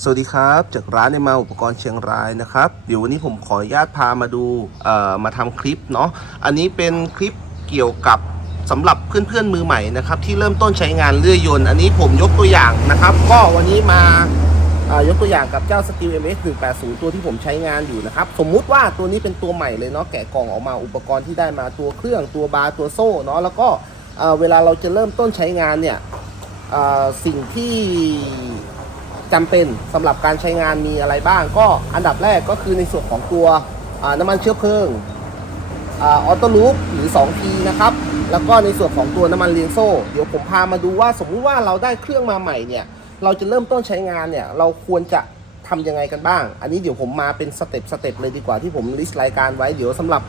สวัสดีครับ จากร้านในมาอุปกรณ์เชียงรายนะครับ เดี๋ยววันนี้ผมขออนุญาตพามาดูมาทำคลิปเนาะอันนี้เป็นคลิปเกี่ยวกับสำหรับเพื่อนๆมือใหม่นะครับ ที่เริ่มต้นใช้งานเลื่อยยนต์อันนี้ผมยกตัวอย่างนะครับ ก็วันนี้มาายกตัวอย่างกับเจ้า Steel MX 180ตัวที่ผมใช้งานอยู่นะครับ สมมุติว่าตัวนี้เป็นตัวใหม่เลยเนาะแกะกล่องออกมาอุปกรณ์ที่ได้มาตัวเครื่องตัวบาร์ตัวโซ่เนาะแล้วก็เอ่อเวลาเราจะเริ่มต้นใช้งานเนี่ยสิ่งที่ จำเป็นสำหรับการใช้งานมีอะไรบ้าง ก็อันดับแรกก็คือในส่วนของตัวน้ำมันเชื้อเพลิงออโต้ลูปหรือ 2T นะครับ แล้วก็ในส่วนของตัวน้ำมันเลี้ยงโซ่ เดี๋ยวผมพามาดูว่าสมมุติว่าเราได้เครื่องมาใหม่เนี่ยเราจะเริ่มต้นใช้งานเนี่ยเราควรจะทำยังไงกันบ้าง อันนี้เดี๋ยวผมมาเป็นสเต็ปสเต็ปเลยดีกว่าที่ผมลิสต์รายการไว้เดี๋ยวสำหรับ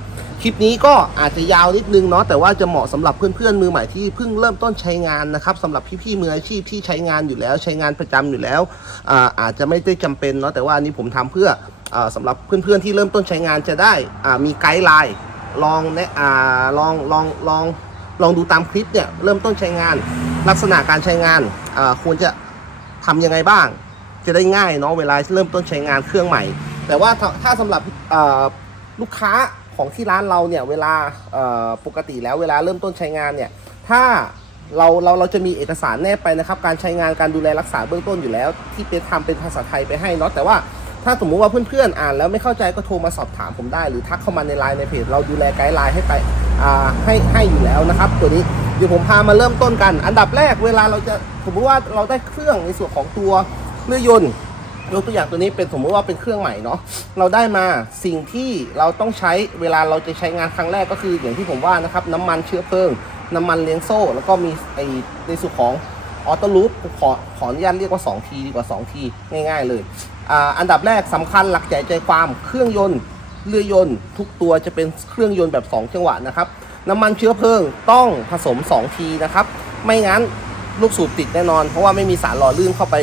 คลิปนี้ก็อาจจะยาวนิดนึงเนาะแต่ว่าจะเหมาะสำหรับเพื่อนๆมือใหม่ที่เพิ่งเริ่มต้นใช้งานนะครับสำหรับพี่ๆมืออาชีพที่ใช้งานอยู่แล้ว ใช้งานประจำอยู่แล้วอาอาจจะไม่ได้จำเป็นเนาะแต่ว่าอันนี้ผมทำเพื่ออาสำหรับเพื่อนๆที่เริ่มต้นใช้งานจะได้มีไกด์ไลน์ลองแนะลองลองลองลองดูตามคลิปเนี่ยเริ่มต้นใช้งาน ลักษณะการใช้งานาควรจะทำยังไงบ้าง จะได้ง่ายเนาะเวลาเริ่มต้นใช้งานเครื่องใหม่ แต่ว่าถ้าถ้าสำหรับลูกค้า ของที่ร้านเราเนี่ยเวลาปกติแล้วเวลาเริ่มต้นใช้งานเนี่ยถ้าเราเราเราจะมีเอกสารแนบไปนะครับ การใช้งานการดูแลรักษาเบื้องต้นอยู่แล้ว ที่เป็นทำเป็นภาษาไทยไปให้เนาะแต่ว่าถ้าสมมุติว่าเพื่อนๆอ่านแล้วไม่เข้าใจก็โทรมาสอบถามผมได้ หรือทักเข้ามาในไลน์ในเพจเราดูแลไกด์ไลน์ให้ไปอ่าให้ให้อยู่แล้วนะครับ ตัวนี้เดี๋ยวผมพามาเริ่มต้นกัน อันดับแรกเวลาเราจะสมมติว่าเราได้เครื่องในส่วนของตัวเลื่อยยนต์ ยกตัวอย่างตัวนี้เป็นสมมติว่าเป็นเครื่องใหม่เนาะเราได้มาสิ่งที่เราต้องใช้เวลาเราจะใช้งานครั้งแรกก็คืออย่างที่ผมว่านะครับน้ำมันเชื้อเพลิง น้ำมันเลี้ยงโซ่ แล้วก็มีไอในส่วนของออโต้ลูปขอขออนุญาตเรียกว่า2ทีดีกว่า2ทีง่าย ๆ เลยอ่าอันดับแรกสำคัญหลักใหญ่ใจความเครื่องยนต์เรือยนต์ทุกตัวจะเป็นเครื่องยนต์แบบ 2 จังหวะนะครับน้ำมันเชื้อเพลิงต้องผสม 2 ทีนะครับ ไม่งั้นลูกสูบติดแน่นอน เพราะว่าไม่มีสารหล่อลื่นเข้าไป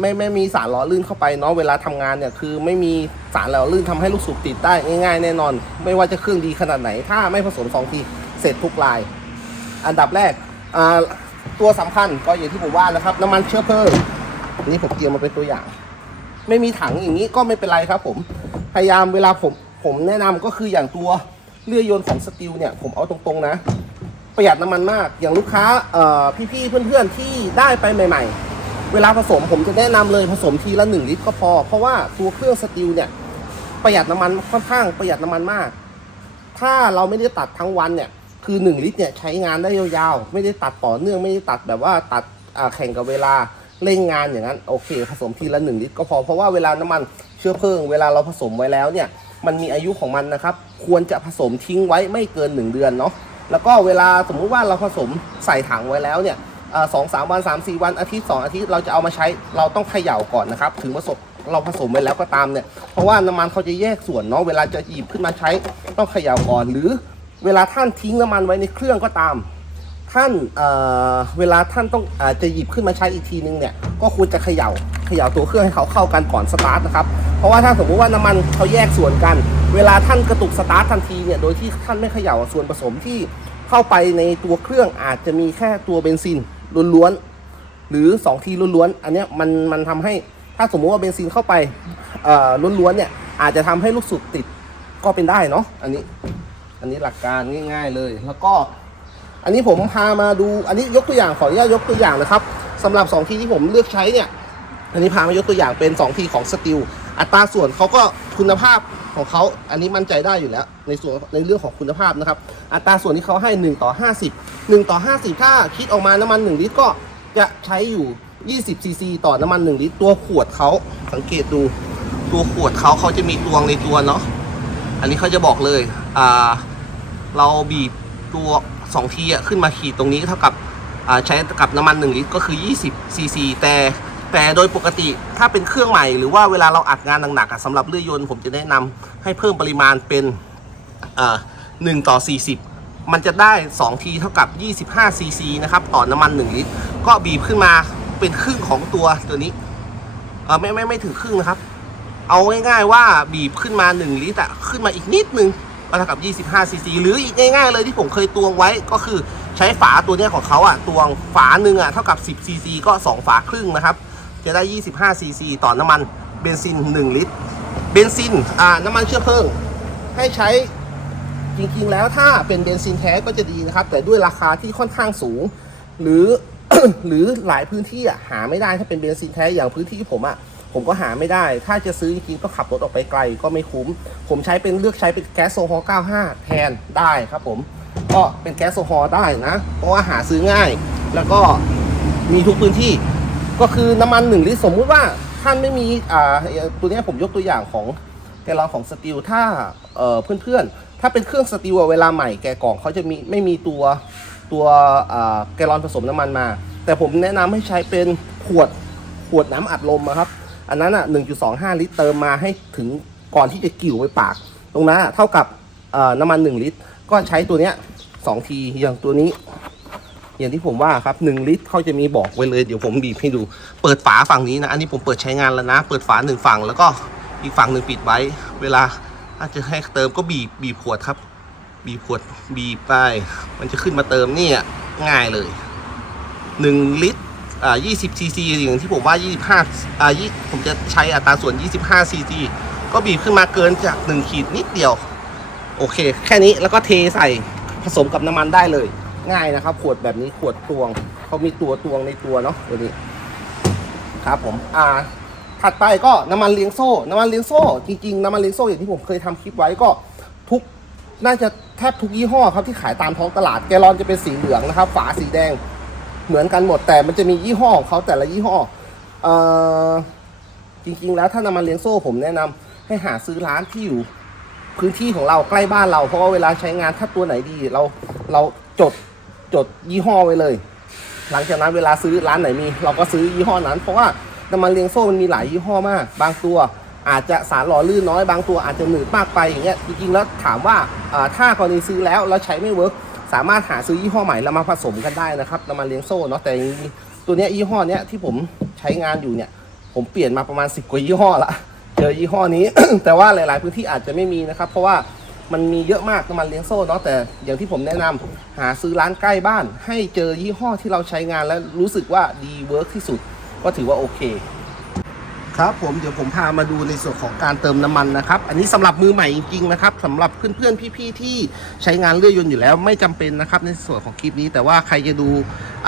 ไม่ไม่มีสารหล่อลื่นเข้าไปเนาะเวลาทำงานเนี่ยคือไม่มีสารหล่อลื่นทำให้ลูกสูบติดได้ง่าย ๆ แน่นอน ไม่ว่าจะเครื่องดีขนาดไหน ถ้าไม่ผสมสองทีเสร็จทุกลาย อันดับแรกตัวสำคัญก็อย่างที่ผมว่านะครับ น้ำมันเชื้อเพลิงนนี้ผมเตรียมมาเป็นตัวอย่าง ไม่มีถังอย่างนี้ก็ไม่เป็นไรครับ ผมพยายามเวลาผมผมแนะนำก็คืออย่างตัวเลื่อยยนต์ของสตีลเนี่ยผมเอาตรงๆนะ ประหยัดน้ำมันมากอย่างลูกค้าพี่ๆเพื่อนๆที่ได้ไปใหม่ ๆ เวลาผสมผมจะแนะนำเลยผสมทีละ 1 ลิตรก็พอ เพราะว่าตัวเครื่องสตีลเนี่ยประหยัดน้ำมันค่อนข้างประหยัดน้ำมันมาก ถ้าเราไม่ได้ตัดทั้งวันเนี่ยคือ 1 ลิตรเนี่ยใช้งานได้ยาวๆ ไม่ได้ตัดต่อเนื่องไม่ได้ตัดแบบว่าตัดแข่งกับเวลาเร่งงานอย่างนั้นโอเค ผสมทีละ 1 ลิตรก็พอเพราะว่าเวลาน้ำมันเชื้อเพลิงเวลาเราผสมไว้แล้วเนี่ยมันมีอายุของมันนะครับ ควรจะผสมทิ้งไว้ไม่เกิน 1 เดือนเนาะแล้วก็เวลาสมมุติว่าเราผสมใส่ถังไว้แล้วเนี่ย สองสามวันสามสี่วันอาทิตย์สองอาทิตย์เราจะเอามาใช้เราต้องเขย่าก่อนนะครับ ถึงผสมเราผสมไว้แล้วก็ตามเนี่ยเพราะว่าน้ำมันเขาจะแยกส่วนเนาะเวลาจะหยิบขึ้นมาใช้ต้องเขย่าก่อน หรือเวลาท่านทิ้งน้ำมันไว้ในเครื่องก็ตาม ท่านเอ่อเวลาท่านต้องอาจะหยิบขึ้นมาใช้อีกทีนึงเนี่ยก็ควรจะเขย่าเขย่าตัวเครื่องให้เขาเข้ากันก่อนสตาร์ทนะครับเพราะว่าถ้าสมมติว่าน้ำมันเขาแยกส่วนกัน เวลาท่านกระตุกสตาร์ททันทีเนี่ยโดยที่ท่านไม่เขย่าส่วนผสมที่เข้าไปในตัวเครื่องอาจจะมีแค่ตัวเบนซิน ล้วนๆหรือ 2 ทีล้วนๆอันเนี้ยมันมันทำให้ถ้าสมมุติว่าเบนซินเข้าไปเอ่อล้วนๆเนี่ยอาจจะทำให้ลูกสูบติดก็เป็นได้เนาะอันนี้ อันนี้หลักการง่าย ๆเลย แล้วก็ อันนี้ผมพามาดูอันนี้ยกตัวอย่างขออนุญาตยกตัวอย่างนะครับสำหรับ 2 ทีที่ผมเลือกใช้เนี่ยอันนี้พามายกตัวอย่างเป็น 2 ทีของสตีล อัตราส่วนเขาก็คุณภาพของเขาอันนี้มั่นใจได้อยู่แล้ว ในส่วนในเรื่องของคุณภาพนะครับ อัตราส่วนที่เขาให้ 1 ต่อ 50 1 ต่อ 50 ถ้าคิดออกมาน้ำมัน 1 ลิตรก็จะใช้อยู่ 20ซีซีต่อน้ำมัน 1 ลิตร ตัวขวดเขาสังเกตดู ตัวขวดเขาเขาจะมีตวงในตัวเนาะอันนี้เขาจะบอกเลยอ่าเราบีบตัว2ทีอะขึ้นมาขีดตรงนี้เท่ากับใช้กับน้ำมัน 1 ลิตรก็คือ 20ซีซีแต่ แต่โดยปกติถ้าเป็นเครื่องใหม่หรือว่าเวลาเราอัดงานหนักๆสำหรับเลื่อยยนต์ผมจะแนะนำให้เพิ่มปริมาณเป็นอ่า1ต่อ 40 มันจะได้ 2 ทีเท่ากับ 25 ซีซีนะครับ ต่อน้ำมัน 1 ลิตร ก็บีบขึ้นมาเป็นครึ่งของตัวตัวนี้ไม่ไม่ไม่ถึงครึ่งนะครับ เอาง่ายๆว่าบีบขึ้นมา 1 ลิตรอะขึ้นมาอีกนิดนึงก็เท่ากับ 25 ซีซี หรืออีกง่ายๆเลยที่ผมเคยตวงไว้ก็คือใช้ฝาตัวนี้ของเขาอะตวงฝาหนึ่งอะเท่ากับ 10 ซีซี ก็ 2 ฝาครึ่งนะครับ จะได้ 25 ซีซีต่อน้ำมันเบนซิน 1 ลิตร เบนซินอ่าน้ำมันเชื้อเพลิง ให้ใช้จริงๆ แล้วถ้าเป็นเบนซินแท้ก็จะดีนะครับ แต่ด้วยราคาที่ค่อนข้างสูง หรือหรือหลายพื้นที่อะหาไม่ได้ถ้าเป็นเบนซินแท้อย่างพื้นที่ผมอะผมก็หาไม่ได้ ถ้าจะซื้อจริงๆก็ขับรถออกไปไกลก็ไม่คุ้ม ผมใช้เป็นเลือกใช้เป็นแก๊สโซฮอล์95 แทนได้ครับผม ก็เป็นแก๊สโซฮอล์ได้นะ เพราะว่าหาซื้อง่าย แล้วก็มีทุกพื้นที่ ก็คือน้ำมันหนึ่งลิตรสมมุติว่าท่านไม่มีอ่าตัวนี้ผมยกตัวอย่างของแกลลอนของสตีลถ้าเอ่อเพื่อนๆ ถ้าเป็นเครื่องสตีลเวลาใหม่แกกล่องเขาจะมีไม่มีตัวตัวอ่าแกลลอนผสมน้ำมันมา แต่ผมแนะนำให้ใช้เป็นขวดขวดน้ำอัดลมอะครับ อันนั้นอะ 1.25 ลิตรเติมมาให้ถึงก่อนที่จะกิ่วไปปาก ตรงนั้นเท่ากับอ่อน้ำมัน 1 ลิตร ก็ใช้ตัวเนี้ยสองทีอย่างตัวนี้ อย่างที่ผมว่าครับหนึ่งลิตรเขาจะมีบอกไว้เลยเดี๋ยวผมบีบให้ดู เปิดฝาฝั่งนี้นะ อันนี้ผมเปิดใช้งานแล้วนะ เปิดฝาหนึ่งฝั่งแล้วก็อีกฝั่งหนึ่งปิดไว้ เวลาถ้าจะให้เติมก็บีบบีบขวดครับ บีบขวดบีบไป มันจะขึ้นมาเติมนี่ง่ายเลยหนึ่งลิตรอ่า20ซีซีอย่างที่ผมว่า 25อ่ายี่ผมจะใช้อัตราส่วน 25ซีซีก็บีบขึ้นมาเกินจาก 1 ขีดนิดเดียว โอเค แค่นี้แล้วก็เทใส่ผสมกับน้ำมันได้เลย ง่ายนะครับ ขวดแบบนี้ขวดตวงเขามีตัวตวงในตัวเนาะตัวนี้ครับผมอ่าถัดไปก็น้ำมันเลี้ยงโซ่ น้ำมันเลี้ยงโซ่ จริงๆน้ำมันเลี้ยงโซ่อย่างที่ผมเคยทำคลิปไว้ก็ทุกน่าจะแทบทุกยี่ห้อครับที่ขายตามท้องตลาดแกลอนจะเป็นสีเหลืองนะครับ ฝาสีแดงเหมือนกันหมดแต่มันจะมียี่ห้อของเขาแต่ละยี่ห้อเอ่อจริง ๆ แล้วถ้าน้ำมันเลี้ยงโซ่ผมแนะนำให้หาซื้อร้านที่อยู่ พื้นที่ของเราใกล้บ้านเราเพราะว่าเวลาใช้งานถ้าตัวไหนดีเราเราจด จดยี่ห้อไว้เลย หลังจากนั้นเวลาซื้อร้านไหนมี เราก็ซื้อยี่ห้อนั้น เพราะว่าน้ำมันเลี้ยงโซ่มันมีหลายยี่ห้อมาก บางตัวอาจจะสารหล่อลื่นน้อยบางตัวอาจจะหนืดมากไปอย่างเงี้ยจริงๆแล้วถามว่าถ้ากรณีซื้อแล้วแล้วใช้ไม่เวิร์กสามารถหาซื้อยี่ห้อใหม่แล้วมาผสมกันได้นะครับน้ำมันเลี้ยงโซ่เนาะแต่ตัวเนี้ยยี่ห้อเนี้ยที่ผมใช้งานอยู่เนี่ยผมเปลี่ยนมาประมาณ 10 กว่ายี่ห้อละเจอยี่ห้อนี้ แต่ว่าหลาย ๆ พื้นที่อาจจะไม่มีนะครับ เพราะว่า มันมีเยอะมากน้ำมันเลี้ยงโซ่เนาะแต่อย่างที่ผมแนะนำหาซื้อร้านใกล้บ้าน ให้เจอยี่ห้อที่เราใช้งานแล้วรู้สึกว่าดีเวิร์กที่สุดก็ถือว่าโอเค ครับผมเดี๋ยวผมพามาดูในส่วนของการเติมน้ำมันนะครับ อันนี้สำหรับมือใหม่จริงๆนะครับสำหรับเพื่อนๆพี่ๆที่ใช้งานเรือยนต์อยู่แล้วไม่จำเป็นนะครับในส่วนของคลิปนี้ แต่ว่าใครจะดู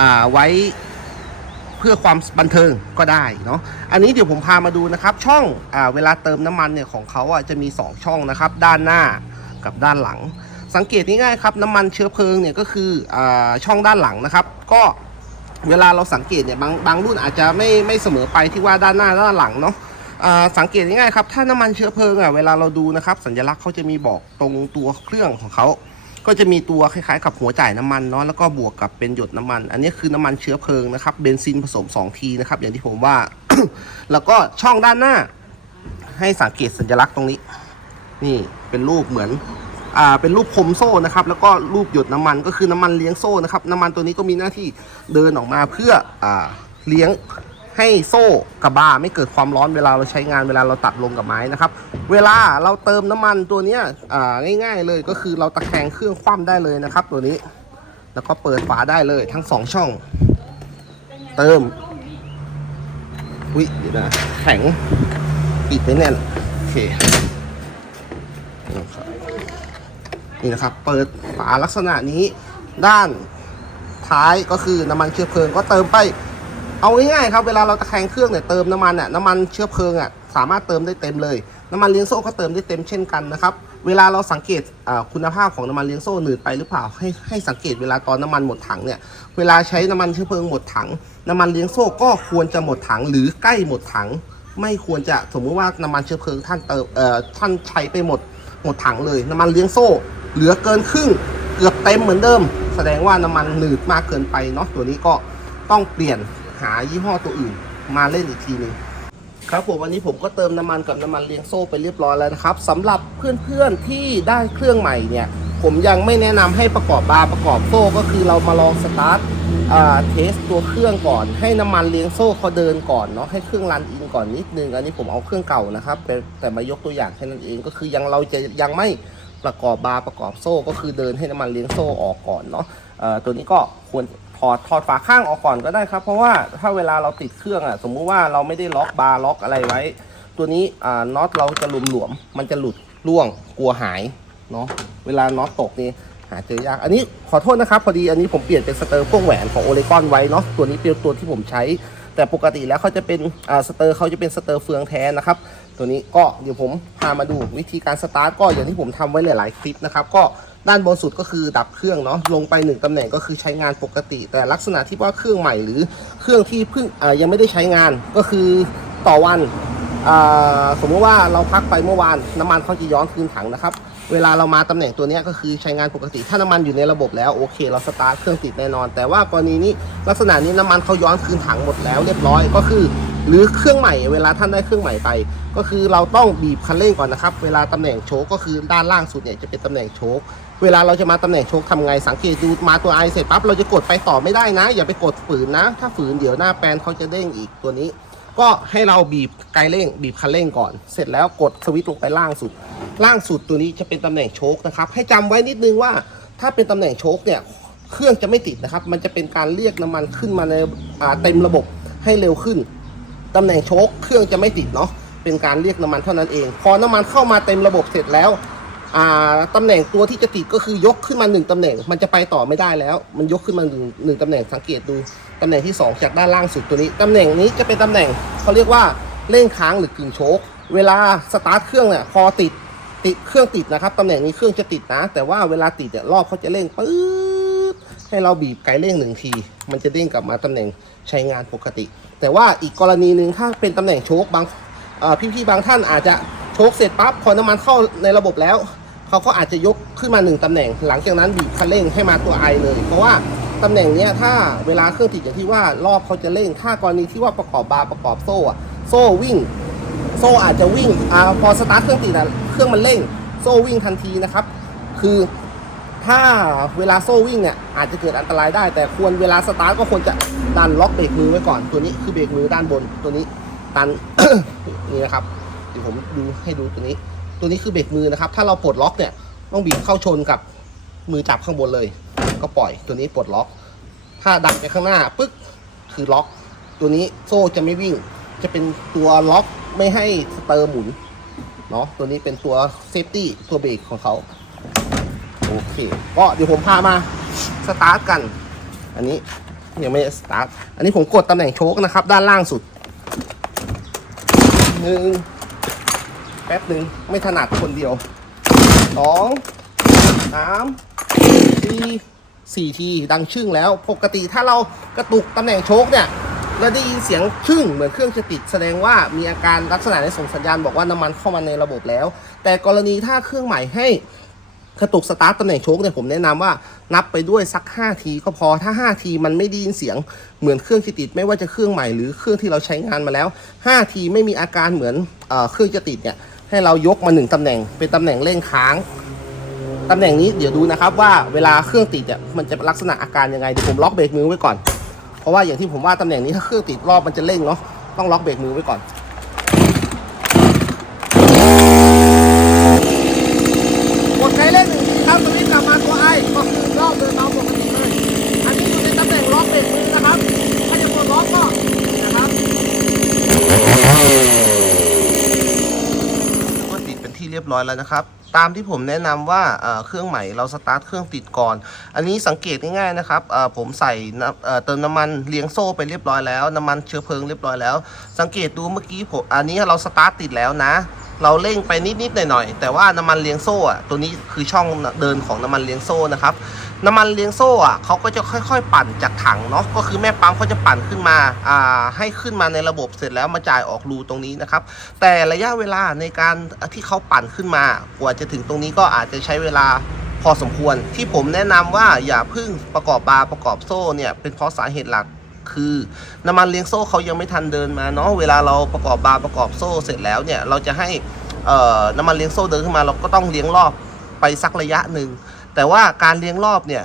อ่าไว้เพื่อความบันเทิงก็ได้เนาะ อันนี้เดี๋ยวผมพามาดูนะครับ ช่องอ่าเวลาเติมน้ำมันเนี่ยของเขาอะจะมี 2 ช่องนะครับ ด้านหน้า กับด้านหลัง สังเกตง่ายๆครับน้ำมันเชื้อเพลิงเนี่ยก็คืออช่องด้านหลังนะครับ ก็เวลาเราสังเกตเนี่ยบางบางรุ่นอาจจะไม่ไม่เสมอไปที่ว่าด้านหน้าด้านหลังเนาะสังเกตง่ายๆครับถ้าน้ำมันเชื้อเพลิงอะเวลาเราดูนะครับสัญลักษณ์เขาจะมีบอกตรงตัวเครื่องของเขาก็จะมีตัวคล้ายๆกับหัวจ่ายน้ำมันเนาะแล้วก็บวกกับเป็นหยดน้ำมัน อันนี้คือน้ำมันเชื้อเพลิงนะครับเบนซินผสม2ทีนะครับอย่างที่ผมว่า แล้วก็ช่องด้านหน้า ให้สังเกตสัญลักษณ์ตรงนี้ นี่เป็นรูปเหมือนอ่าเป็นรูปคมโซ่นะครับ แล้วก็รูปหยดน้ำมันก็คือน้ำมันเลี้ยงโซ่นะครับ น้ำมันตัวนี้ก็มีหน้าที่เดินออกมาเพื่ออ่าเลี้ยงให้โซ่กับบาร์ไม่เกิดความร้อนเวลาเราใช้งานเวลาเราตัดลงกับไม้นะครับ เวลาเราเติมน้ำมันตัวเนี้ยอ่าง่ายๆเลยก็คือเราตะแคงเครื่องคว่ำได้เลยนะครับ ตัวนี้ แล้วก็เปิดฝาได้เลยทั้งสองช่อง เติมวิเดี๋ยวนะแข็งปิดไม่แน่นโอเค นะครับนี่นะครับ เปิดฝาลักษณะนี้ด้านท้ายก็คือน้ำมันเชื้อเพลิงก็เติมไป เอาง่ายๆครับเวลาเราตะแคงเครื่องเนี่ยเติมน้ำมันอะน้ำมันเชื้อเพลิงอะสามารถเติมได้เต็มเลย น้ำมันเลี้ยงโซ่ก็เติมได้เต็มเช่นกันนะครับเวลาเราสังเกตคุณภาพของน้ำมันเลี้ยงโซ่หนืดไปหรือเปล่าให้ให้สังเกตเวลาตอนน้ำมันหมดถังเนี่ยเวลาใช้น้ำมันเชื้อเพลิงหมดถัง น้ำมันเลี้ยงโซ่ก็ควรจะหมดถังหรือใกล้หมดถัง ไม่ควรจะสมมุติว่าน้ำมันเชื้อเพลิงท่านเติมท่านใช้ไปหมด หมดถังเลยน้ำมันเลี้ยงโซ่ เหลือเกินครึ่งเกือบเต็มเหมือนเดิม แสดงว่าน้ำมันหนืดมากเกินไปเนาะตัวนี้ก็ต้องเปลี่ยนหายี่ห้อตัวอื่นมาเล่นอีกทีนึงครับผมวันนี้ผมก็เติมน้ำมันกับน้ำมันเลี้ยงโซ่ไปเรียบร้อยแล้วนะครับสำหรับเพื่อนๆที่ได้เครื่องใหม่เนี่ยผมยังไม่แนะนำให้ประกอบบาร์ประกอบโซ่ก็คือเรามาลองสตาร์ท เทสตัวเครื่องก่อน ให้น้ำมันเลี้ยงโซ่เขาเดินก่อนเนาะให้เครื่องรันอินก่อนนิดนึง อันนี้ผมเอาเครื่องเก่านะครับแต่มายกตัวอย่างแค่นั้นเองก็คือยังเราจะยังไม่ประกอบบาร์ประกอบโซ่ก็คือเดินให้น้ำมันเลี้ยงโซ่ออกก่อนเนาะตัวนี้ก็ควรถอดถอดฝาข้างออกก่อนก็ได้ครับ เพราะว่าถ้าเวลาเราติดเครื่องอะสมมุติว่าเราไม่ได้ล็อกบาร์ล็อกอะไรไว้ ตัวนี้น็อตเราจะหลวมมันจะหลุดร่วงกลัวหายเนาะเวลาน็อตตกนี่ หาเจอยาก อันนี้ขอโทษนะครับ พอดีอันนี้ผมเปลี่ยนเป็นสเตอร์พ่วงแหวนของโอเลกอนไว้เนาะตัวนี้เป็นตัวที่ผมใช้ แต่ปกติแล้วเขาจะเป็นอ่าสเตอร์เขาจะเป็นสเตอร์เฟืองแท้นะครับ ตัวนี้ก็เดี๋ยวผมพามาดูวิธีการสตาร์ทก็อย่างที่ผมทำไว้หลาย ๆ คลิปนะครับ ก็ด้านบนสุดก็คือดับเครื่องเนาะลงไปหนึ่งตำแหน่งก็คือใช้งานปกติ แต่ลักษณะที่ว่าเครื่องใหม่หรือเครื่องที่เพิ่งอ่ายังไม่ได้ใช้งานก็คือต่อวันอ่าสมมติว่าเราพักไปเมื่อวานน้ำมันเขาจะย้อนคืนถังนะครับ เวลาเรามาตำแหน่งตัวนี้ก็คือใช้งานปกติ ถ้าน้ำมันอยู่ในระบบแล้วโอเคเราสตาร์ทเครื่องติดแน่นอน แต่ว่ากรณีนี้ลักษณะนี้น้ำมันเขาย้อนคืนถังหมดแล้วเรียบร้อยก็คือ หรือเครื่องใหม่เวลาท่านได้เครื่องใหม่ไป ก็คือเราต้องบีบคันเร่งก่อนนะครับ เวลาตำแหน่งโชคก็คือด้านล่างสุดเนี่ยจะเป็นตำแหน่งโชคเวลาเราจะมาตำแหน่งโชคทำไงสังเกตดูมาตัวไอเสร็จปั๊บเราจะกดไปต่อไม่ได้นะ อย่าไปกดฝืนนะ ถ้าฝืนเดี๋ยวหน้าแปนเขาจะเด้งอีกตัวนี้ ก็ให้เราบีบไกลเร่ง บีบคันเร่งก่อน เสร็จแล้วกดสวิตช์ลงไปล่างสุด ล่างสุดตัวนี้จะเป็นตำแหน่งโชคนะครับ ให้จำไว้นิดนึงว่า ถ้าเป็นตำแหน่งโชคเนี่ย เครื่องจะไม่ติดนะครับ มันจะเป็นการเรียกน้ำมันขึ้นมาในอ่าเต็มระบบให้เร็วขึ้น ตำแหน่งโชคเครื่องจะไม่ติดเนาะ เป็นการเรียกน้ำมันเท่านั้นเอง พอน้ำมันเข้ามาเต็มระบบเสร็จแล้วตำแหน่งตัวที่จะติดก็คือยกขึ้นมาหนึ่งตำแหน่ง มันจะไปต่อไม่ได้แล้ว มันยกขึ้นมาหนึ่งหนึ่งตำแหน่งสังเกตดู ตำแหน่งที่สองจากด้านล่างสุดตัวนี้ ตำแหน่งนี้จะเป็นตำแหน่งเขาเรียกว่าเร่งค้างหรือกึ่งโชคเวลาสตาร์ทเครื่องเนี่ยพอติดติดเครื่องติดนะครับตำแหน่งนี้เครื่องจะติดนะ แต่ว่าเวลาติดเนี่ยรอบเขาจะเร่งปื๊ดให้เราบีบไกลเร่งหนึ่งที มันจะเด้งกลับมาตำแหน่งใช้งานปกติ แต่ว่าอีกกรณีหนึ่งถ้าเป็นตำแหน่งโชคบางพี่ๆบางท่านอาจจะโชคเสร็จปั๊บพอน้ำมันเข้าในระบบแล้วเขาก็อาจจะยกขึ้นมาหนึ่งตำแหน่ง หลังจากนั้นบีบคันเร่งให้มาตัวไอเลย เพราะว่า ตำแหน่งเนี้ยถ้าเวลาเครื่องติดอย่างที่ว่ารอบเขาจะเร่ง ถ้ากรณีที่ว่าประกอบบาร์ประกอบโซ่อะโซ่วิ่ง โซ่อาจจะวิ่งอ่าพอสตาร์ทเครื่องติดอะเครื่องมันเร่ง โซ่วิ่งทันทีนะครับ คือถ้าเวลาโซ่วิ่งเนี่ยอาจจะเกิดอันตรายได้ แต่ควรเวลาสตาร์ทก็ควรจะดันล็อกเบรกมือไว้ก่อนตัวนี้คือเบรกมือด้านบนตัวนี้ดันนี่นะครับเดี๋ยวผมดูให้ดูตัวนี้ ตัวนี้คือเบรกมือนะครับ ถ้าเราปลดล็อกเนี่ยต้องบีบเข้าชนกับมือจับข้างบนเลย ก็ปล่อยตัวนี้ปลดล็อก ถ้าดันไปข้างหน้าปึ๊กคือล็อก ตัวนี้โซ่จะไม่วิ่ง จะเป็นตัวล็อกไม่ให้สเตอร์หมุนเนาะตัวนี้เป็นตัวเซฟตี้ตัวเบรกของเขาโอเคก็เดี๋ยวผมพามาสตาร์ทกัน อันนี้ยังไม่สตาร์ทอันนี้ผมกดตำแหน่งโชคนะครับ ด้านล่างสุดหนึ่งแป๊บหนึ่งไม่ถนัดคนเดียวสองสามสี่ สี่ทีดังชึ่งแล้ว ปกติถ้าเรากระตุกตำแหน่งโชคเนี่ยแล้วได้ยินเสียงชึ่งเหมือนเครื่องจะติดแสดงว่ามีอาการลักษณะในส่งสัญญาณบอกว่าน้ำมันเข้ามาในระบบแล้ว แต่กรณีถ้าเครื่องใหม่ให้กระตุกสตาร์ทตำแหน่งโชคเนี่ยผมแนะนำว่านับไปด้วยสัก 5 ทีก็พอถ้า 5 ทีมันไม่ได้ยินเสียงเหมือนเครื่องที่ติด ไม่ว่าจะเครื่องใหม่หรือเครื่องที่เราใช้งานมาแล้ว 5 ทีไม่มีอาการเหมือนเอเครื่องจะติดเนี่ยให้เรายกมาหนึ่งตำแหน่งเป็นตำแหน่งเร่งค้าง ตำแหน่งนี้เดี๋ยวดูนะครับว่าเวลาเครื่องติดเนี่ยมันจะลักษณะอาการยังไงเดี๋ยวผมล็อกเบรกมือไว้ก่อน เพราะว่าอย่างที่ผมว่าตำแหน่งนี้ถ้าเครื่องติดรอบมันจะเร่งเนาะต้องล็อกเบรกมือไว้ก่อนกดใช้เล่นหนึ่งทีครับตัวนี้กลับมาตัวไอก็คือรอบเดินตามปกติเลยอันนี้อยู่ในตำแหน่งล็อกเบรกมือนะครับถ้าจะกดล็อกก็นะครับก็ติดเป็นที่เรียบร้อยแล้วนะครับ ตามที่ผมแนะนำว่าเครื่องใหม่เราสตาร์ทเครื่องติดก่อน อันนี้สังเกตง่ายๆนะครับผมใส่เติมน้ำมันเลี้ยงโซ่ไปเรียบร้อยแล้วน้ำมันเชื้อเพลิงเรียบร้อยแล้ว สังเกตดูเมื่อกี้ผมอันนี้เราสตาร์ทติดแล้วนะ เราเร่งไปนิดๆหน่อยๆแต่ว่าน้ำมันเลี้ยงโซ่ตัวนี้คือช่องเดินของน้ำมันเลี้ยงโซ่นะครับ น้ำมันเลี้ยงโซ่อะเขาก็จะค่อย ๆ ปั่นจากถังเนาะก็คือแม่ปั๊มเขาจะปั่นขึ้นมาอ่าให้ขึ้นมาในระบบเสร็จแล้วมาจ่ายออกรูตรงนี้นะครับ แต่ระยะเวลาในการที่เขาปั่นขึ้นมากว่าจะถึงตรงนี้ก็อาจจะใช้เวลาพอสมควรที่ผมแนะนำว่าอย่าพึ่งประกอบบาร์ประกอบโซ่เนี่ยเป็นเพราะสาเหตุหลักคือน้ำมันเลี้ยงโซ่เขายังไม่ทันเดินมาเนาะเวลาเราประกอบบาร์ประกอบโซ่เสร็จแล้วเนี่ยเราจะให้เอ่อน้ำมันเลี้ยงโซ่เดินขึ้นมาเราก็ต้องเลี้ยงรอบไปสักระยะหนึ่ง แต่ว่าการเลี้ยงรอบเนี่ย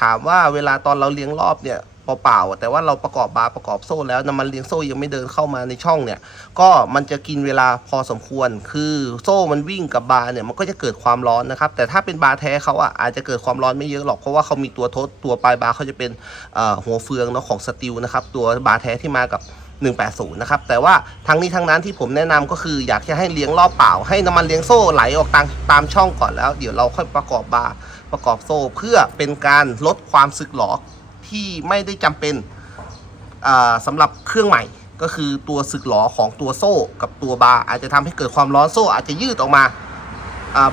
ถามว่าเวลาตอนเราเลี้ยงรอบเนี่ยเปล่าๆแต่ว่าเราประกอบบาร์ประกอบโซ่แล้วน้ำมันเลี้ยงโซ่ยังไม่เดินเข้ามาในช่องเนี่ย ก็มันจะกินเวลาพอสมควร คือโซ่มันวิ่งกับบาร์เนี่ยมันก็จะเกิดความร้อนนะครับ แต่ถ้าเป็นบาร์แท้เขาอะอาจจะเกิดความร้อนไม่เยอะหรอกเพราะว่าเขามีตัวทดตัวปลายบาร์เขาจะเป็นหัวเฟืองเนาะของสตีลนะครับตัวบาร์แท้ที่มากับ180 นะครับ แต่ว่าทั้งนี้ทั้งนั้นที่ผมแนะนำก็คืออยากจะให้เลี้ยงรอบเปล่า ให้น้ำมันเลี้ยงโซ่ไหลออกตามตามช่องก่อนแล้ว เดี๋ยวเราค่อยประกอบบาร์ ประกอบโซ่เพื่อเป็นการลดความสึกหรอที่ไม่ได้จำเป็นอ่าสำหรับเครื่องใหม่ก็คือตัวสึกหลอของตัวโซ่กับตัวบาร์อาจจะทำให้เกิดความร้อนโซ่อาจจะยืดออกมา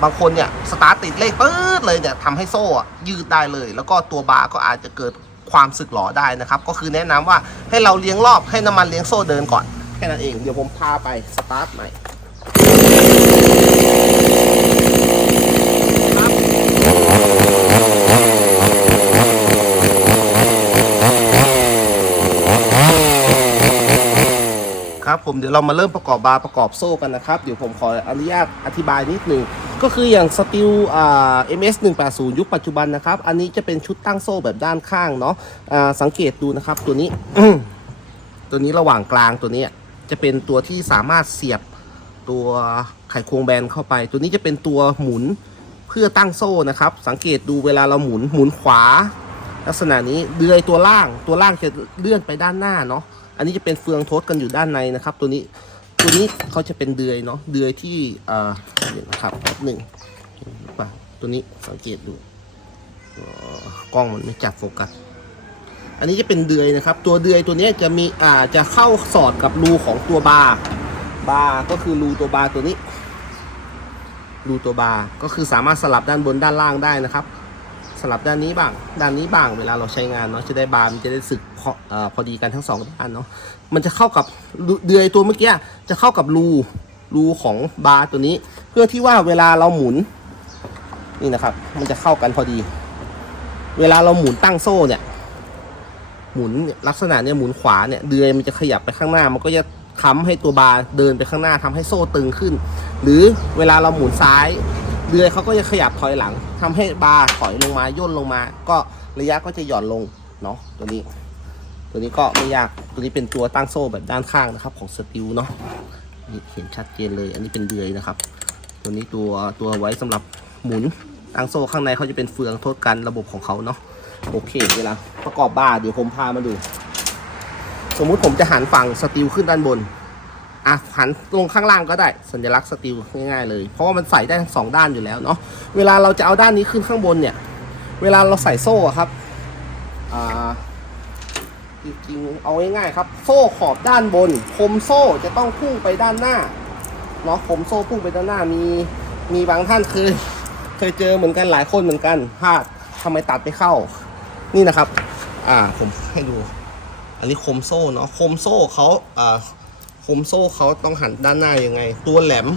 บางคนเนี่ยสตาร์ทติดเลขปื๊ดเลยเนี่ยทำให้โซ่ยืดได้เลย แล้วก็ตัวบาร์ก็อาจจะเกิดความสึกหลอได้นะครับ ก็คือแนะนำว่าให้เราเลี้ยงรอบให้น้ำมันเลี้ยงโซ่เดินก่อนแค่นั้นเองเดี๋ยวผมพาไปสตาร์ทใหม่ครับ ครับ ผมเดี๋ยวเรามาเริ่มประกอบบาร์ประกอบโซ่กันนะครับ เดี๋ยวผมขออนุญาตอธิบายนิดหนึ่งก็คืออย่างสติลอ่า MS 180ยุคปัจจุบันนะครับ อันนี้จะเป็นชุดตั้งโซ่แบบด้านข้างเนาะอ่าสังเกตดูนะครับตัวนี้ ตัวนี้ระหว่างกลางตัวนี้จะเป็นตัวที่สามารถเสียบตัวไขควงแบนเข้าไป ตัวนี้จะเป็นตัวหมุนเพื่อตั้งโซ่นะครับ สังเกตดูเวลาเราหมุนหมุนขวา ลักษณะนี้เดือยตัวล่างตัวล่างจะเลื่อนไปด้านหน้าเนาะ อันนี้จะเป็นเฟืองทดกันอยู่ด้านในนะครับ ตัวนี้ตัวนี้เขาจะเป็นเดือยเนาะเดือยที่อ่อเดี๋ยวนะครับแป๊บหนึ่งเห็นหรือเปล่าตัวนี้สังเกตดูกล้องมันไม่จับโฟกัสอันนี้จะเป็นเดือยนะครับ ตัวเดือยตัวนี้จะมีอ่าจะเข้าสอดกับรูของตัวบาร์บาร์ก็คือรูตัวบาร์ตัวนี้รูตัวบาร์ก็คือสามารถสลับด้านบนด้านล่างได้นะครับ สลับด้านนี้บ้าง ด้านนี้บ้างเวลาเราใช้งานเนาะจะได้บาร์มันจะได้สึกพออพอดีกันทั้งสองด้านเนาะมันจะเข้ากับเดือยตัวเมื่อกี้จะเข้ากับรูรูของบาร์ตัวนี้ เพื่อที่ว่าเวลาเราหมุนนี่นะครับ มันจะเข้ากันพอดี เวลาเราหมุนตั้งโซ่เนี่ย หมุนลักษณะเนี่ยหมุนขวาเนี่ยเดือยมันจะขยับไปข้างหน้า มันก็จะค้ำให้ตัวบาร์เดินไปข้างหน้าทำให้โซ่ตึงขึ้น หรือเวลาเราหมุนซ้าย เดือยเขาก็จะขยับถอยหลังทำให้บาร์ถอยลงมาย่นลงมา ก็ระยะก็จะหย่อนลงเนาะตัวนี้ ตัวนี้ก็ไม่ยากตัวนี้เป็นตัวตั้งโซ่แบบด้านข้างนะครับ ของสติลเนาะนี่เห็นชัดเจนเลย อันนี้เป็นเดือยนะครับ ตัวนี้ตัวตัวไว้สำหรับหมุนตั้งโซ่ข้างในเขาจะเป็นเฟืองโทษกันระบบของเขาเนาะโอเคเวลาประกอบบาร์เดี๋ยวผมพามาดู สมมุติผมจะหันฝั่งสติลขึ้นด้านบน อะหันลงข้างล่างก็ได้สัญลักษณ์สติลง่ายๆเลย เพราะว่ามันใส่ได้ทั้งสองด้านอยู่แล้วเนาะเวลาเราจะเอาด้านนี้ขึ้นข้างบนเนี่ย เวลาเราใส่โซ่ครับอ่าจริงๆเอาง่ายๆครับ โซ่ขอบด้านบน คมโซ่จะต้องพุ่งไปด้านหน้าเนาะคมโซ่พุ่งไปด้านหน้ามีมีบางท่านเคยเคยเจอเหมือนกันหลายคนเหมือนกันพลาดทำไมตัดไม่เข้า นี่นะครับ อ่าผมให้ดู อันนี้คมโซ่เนาะคมโซ่เขาอ่า มโซ่เขาต้องหันด้านหน้ายังไง ตัวแหลม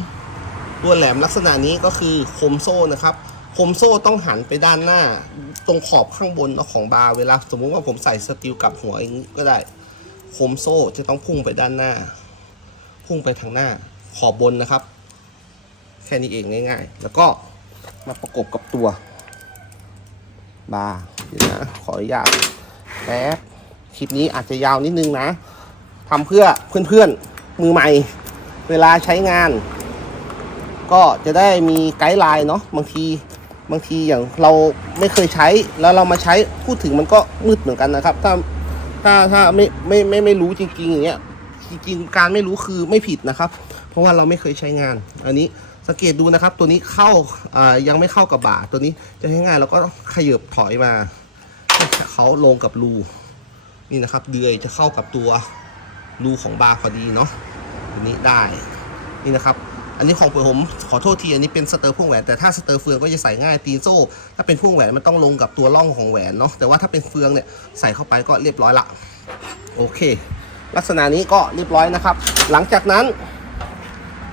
ตัวแหลมลักษณะนี้ก็คือคมโซ่นะครับคมโซ่ต้องหันไปด้านหน้า ตรงขอบข้างบนของบาร์เวลาสมมุติว่าผมใส่สติลกับหัวอย่างนี้ก็ได้คมโซ่จะต้องพุ่งไปด้านหน้า พุ่งไปทางหน้า ขอบบนนะครับ แค่นี้เองง่ายๆ แล้วก็มาประกบกับตัวบาร์เดี๋ยวนะขออนุญาตแป๊บคลิปนี้อาจจะยาวนิดนึงนะทำเพื่อเพื่อนๆ มือใหม่ เวลาใช้งาน ก็จะได้มีไกด์ไลน์เนาะบางทีบางทีอย่างเราไม่เคยใช้แล้วเรามาใช้พูดถึงมันก็มืดเหมือนกันนะครับ ถ้าถ้าถ้าไม่ไม่ไม่ไม่รู้จริงๆอย่างเงี้ยจริงๆการไม่รู้คือไม่ผิดนะครับ เพราะว่าเราไม่เคยใช้งาน อันนี้สังเกตดูนะครับ ตัวนี้เข้าอ่ายังไม่เข้ากับบ่าตัวนี้จะให้ง่ายเราก็ขยับถอยมาเขาลงกับรูนี่นะครับ เดือยจะเข้ากับตัวรูของบาร์พอดีเนาะ อันนี้ได้นี่นะครับ อันนี้ของผมขอโทษทีอันนี้เป็นสเตอร์พ่วงแหวนแต่ถ้าสเตอร์เฟืองก็จะใส่ง่ายตีนโซ่ ถ้าเป็นพ่วงแหวนมันต้องลงกับตัวร่องของแหวนเนาะแต่ว่าถ้าเป็นเฟืองเนี่ยใส่เข้าไปก็เรียบร้อยละโอเค ลักษณะนี้ก็เรียบร้อยนะครับ หลังจากนั้น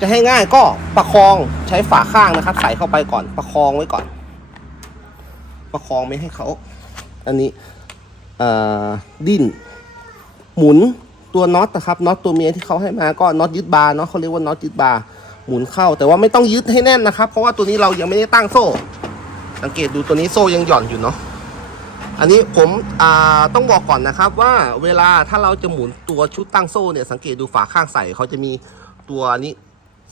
จะให้ง่ายก็ประคองใช้ฝาข้างนะครับ ใส่เข้าไปก่อนประคองไว้ก่อน ประคองไม่ให้เขา อันนี้ดิ้นหมุน ตัวน็อตนะครับน็อตตัวเมียที่เขาให้มาก็น็อตยึดบาร์เนาะเขาเรียกว่าน็อตยึดบาร์หมุนเข้า แต่ว่าไม่ต้องยึดให้แน่นนะครับ เพราะว่าตัวนี้เรายังไม่ได้ตั้งโซ่ สังเกตดูตัวนี้โซ่ยังหย่อนอยู่เนาะอันนี้ผมอ่าต้องบอกก่อนนะครับว่าเวลาถ้าเราจะหมุนตัวชุดตั้งโซ่เนี่ยสังเกตดูฝาข้างใส่เขาจะมีตัวนี้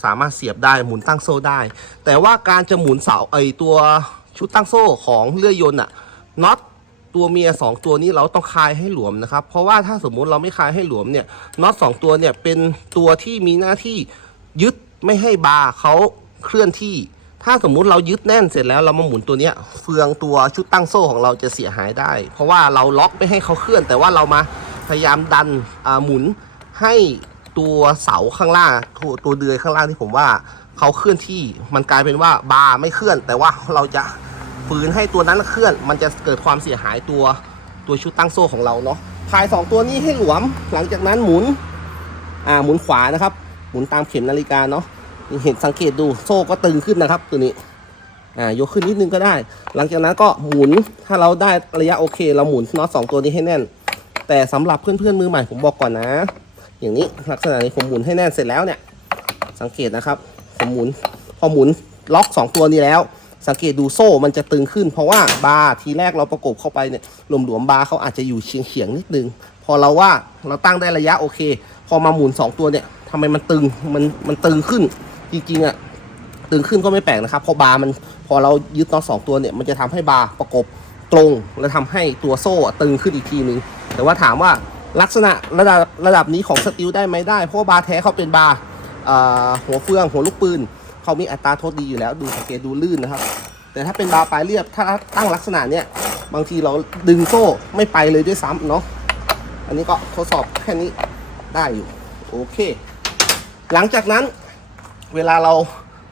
สามารถเสียบได้หมุนตั้งโซ่ได้ แต่ว่าการจะหมุนเสาไอตัวชุดตั้งโซ่ของเรือยนต์อะน็อต ตัวเมีย 2 ตัวนี้เราต้องคลายให้หลวมนะครับ เพราะว่าถ้าสมมุติเราไม่คลายให้หลวมเนี่ยน็อตสองตัวเนี่ยเป็นตัวที่มีหน้าที่ยึดไม่ให้บาร์เขาเคลื่อนที่ ถ้าสมมุติเรายึดแน่นเสร็จแล้วเรามาหมุนตัวเนี้ยเฟืองตัวชุดตั้งโซ่ของเราจะเสียหายได้ เพราะว่าเราล็อกไม่ให้เขาเคลื่อน แต่ว่าเรามาพยายามดันอ่าหมุนให้ตัวเสาข้างล่างตัวตัวเดือยข้างล่างที่ผมว่าเขาเคลื่อนที่มันกลายเป็นว่าบาร์ไม่เคลื่อน แต่ว่าเราจะ ฝืนให้ตัวนั้นเคลื่อน มันจะเกิดความเสียหายตัวตัวชุดตั้งโซ่ของเราเนาะคลายสองตัวนี้ให้หลวม หลังจากนั้นหมุนอ่าหมุนขวานะครับ หมุนตามเข็มนาฬิกาเนาะเห็นสังเกตดูโซ่ก็ตึงขึ้นนะครับ ตัวนี้อ่ายกขึ้นนิดนึงก็ได้ หลังจากนั้นก็หมุนถ้าเราได้ระยะโอเค เราหมุนน็อตสองตัวนี้ให้แน่น แต่สำหรับเพื่อนๆมือใหม่ผมบอกก่อนนะ อย่างนี้ลักษณะนี้ผมหมุนให้แน่นเสร็จแล้วเนี่ย สังเกตนะครับผมหมุนพอหมุนล็อกสองตัวนี้แล้ว สังเกตดูโซ่มันจะตึงขึ้น เพราะว่าบาร์ทีแรกเราประกบเข้าไปเนี่ยหลวมๆบาร์เขาอาจจะอยู่เฉียงๆนิดนึง พอเราว่าเราตั้งได้ระยะโอเค พอมาหมุนสองตัวเนี่ยทำไมมันตึงมันมันตึงขึ้นจริงๆอะตึงขึ้นก็ไม่แปลกนะครับเพราะบาร์มันพอเรายึดน็อตสองตัวเนี่ยมันจะทำให้บาร์ประกบตรง และทำให้ตัวโซ่ตึงขึ้นอีกทีนึง แต่ว่าถามว่าลักษณะระดับระดับนี้ของสติลได้ไหมได้ เพราะบาร์แท้เขาเป็นบาร์อ่าหัวเฟืองหัวลูกปืน เขามีอัตราโทษดีอยู่แล้ว ดูสังเกตดูลื่นนะครับ แต่ถ้าเป็นบาร์ปลายเรียบถ้าตั้งลักษณะเนี้ยบางทีเราดึงโซ่ไม่ไปเลยด้วยซ้ำเนาะอันนี้ก็ทดสอบแค่นี้ได้อยู่โอเค หลังจากนั้นเวลาเรา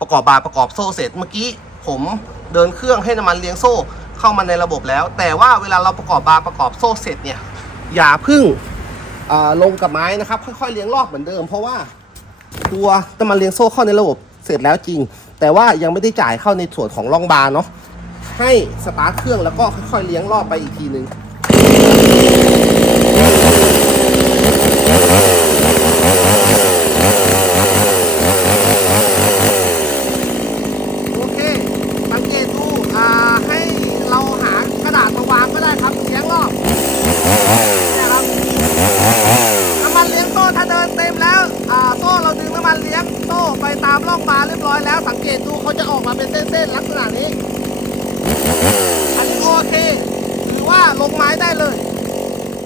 ประกอบบาร์ประกอบโซ่เสร็จเมื่อกี้ผมเดินเครื่องให้น้ำมันเลี้ยงโซ่เข้ามาในระบบแล้ว แต่ว่าเวลาเราประกอบบาร์ประกอบโซ่เสร็จเนี่ยอย่าพึ่งอ่าลงกับไม้นะครับ ค่อยๆเลี้ยงรอบเหมือนเดิม เพราะว่าตัวน้ำมันเลี้ยงโซ่เข้าในระบบ เสร็จแล้วจริง แต่ว่ายังไม่ได้จ่ายเข้าในส่วนของร่องบาร์เนาะให้สตาร์ทเครื่องแล้วก็ค่อยๆเลี้ยงรอบไปอีกทีหนึ่ง โอเค สังเกตดู อ่า ให้เราหากระดาษมาวางก็ได้ครับเลี้ยงรอบเนี่ยครับ น้ำมันเลี้ยงโซ่ถ้าเดินเต็มแล้ว อ่า โซ่เราดึงน้ำมันเลี้ยงโซ่ไปตามร่องบาร์เรียบร้อยแล้ว สังเกตดูเขาจะออกมาเป็นเส้นๆลักษณะนี้ อันนี้โอเคถือว่าลงไม้ได้เลย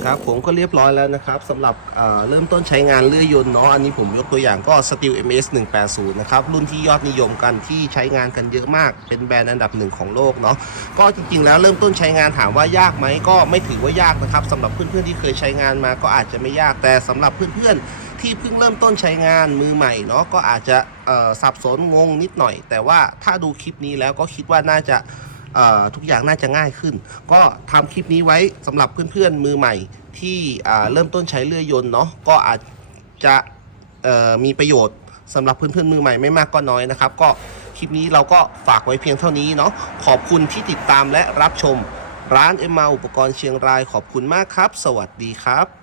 ครับผมก็ เรียบร้อยแล้วนะครับสำหรับเเริ่มต้นใช้งานเลื่อยยนต์เนาะอันนี้ผมยกตัวอย่างก็ Steel MS 180นะครับรุ่นที่ยอดนิยมกันที่ใช้งานกันเยอะมาก เป็นแบรนด์อันดับหนึ่งของโลกเนาะก็จริงๆ แล้วเริ่มต้นใช้งานถามว่ายากไหมก็ไม่ถือว่ายากนะครับสำหรับเพื่อนๆที่เคยใช้งานมาก็อาจจะไม่ยากแต่สำหรับเพื่อนๆที่เพิ่งเริ่มต้นใช้งานมือใหม่เนาะก็อาจจะสับสนงงนิดหน่อย แต่ว่าถ้าดูคลิปนี้แล้วก็คิดว่าน่าจะทุกอย่างน่าจะง่ายขึ้น ก็ทำคลิปนี้ไว้สำหรับเพื่อนๆมือใหม่ ที่เริ่มต้นใช้เรือยนต์เนาะก็อาจจะมีประโยชน์สำหรับเพื่อนๆมือใหม่ไม่มากก็น้อยนะครับ ก็คลิปนี้เราก็ฝากไว้เพียงเท่านี้เนาะขอบคุณที่ติดตามและรับชมร้านเอ็มมาอุปกรณ์เชียงรายขอบคุณมากครับ สวัสดีครับ